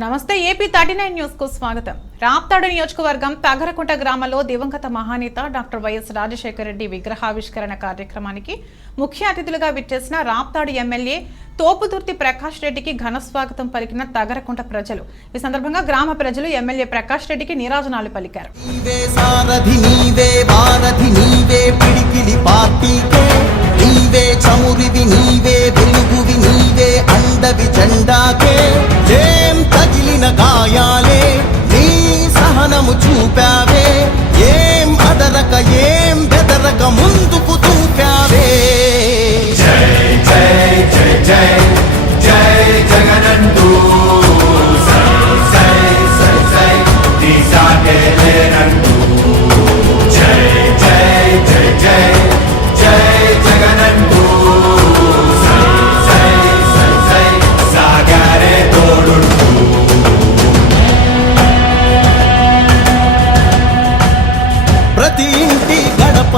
నమస్తే AP thirty nine న్యూస్కు స్వాగతం. రాప్తాడు నియోజకవర్గం తగరకుంట గ్రామంలో దివంగత మహానేత డాక్టర్ వైఎస్ రాజశేఖర రెడ్డి విగ్రహావిష్కరణ కార్యక్రమానికి ముఖ్య అతిథులుగా విచ్చేసిన రాప్తాడు ఎమ్మెల్యే తోపుదుర్తి ప్రకాష్ రెడ్డికి ఘన స్వాగతం పలికిన తగరకుంట ప్రజలు. ఈ సందర్భంగా గ్రామ ప్రజలు ఎమ్మెల్యే ప్రకాష్ రెడ్డికి నీరాజనాలు పలికారు. నీవే నీవే చమురివి నీవే వెలుగువి నీవే అండవి చూపావే? ఏం అదరక ఏం బెదరక ముందు